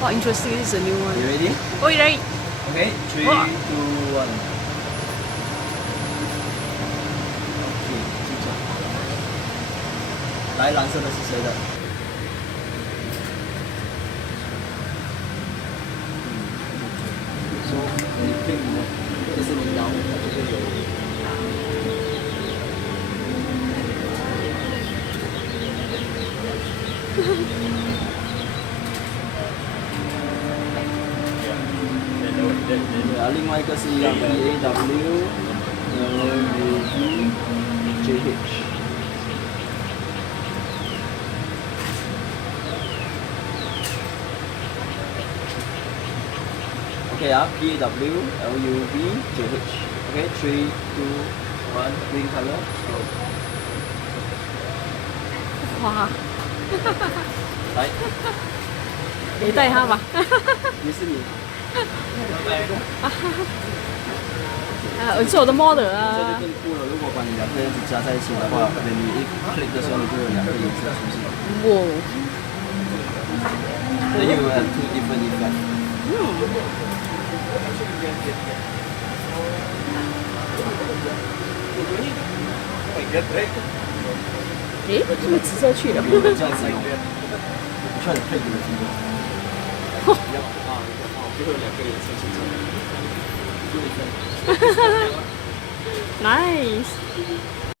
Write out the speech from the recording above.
Wow, interesting. This is a new one. You ready? Oh, you ready? Okay, 3, 2, 1. Wow. 记住。来，蓝色的是谁的？说你并不，就是你摇，它就会有。对啊，另外一个是一样的 EAW，然后 UV JH。Okay, PAW, LUV, JH. Okay, 3, 2, 1, green color. Go. 哇，来，你带他吧。也是你。我是我的 model 这就啊。更酷了，如果把你两个颜色加在一起的话，你一 click 的时候，你就有两个颜色出现。哇。Then you will have 2 different effects. 诶，是不是紫色去了？有这样子用。你 try to click the finger. 就会有两个颜色出现。Nice.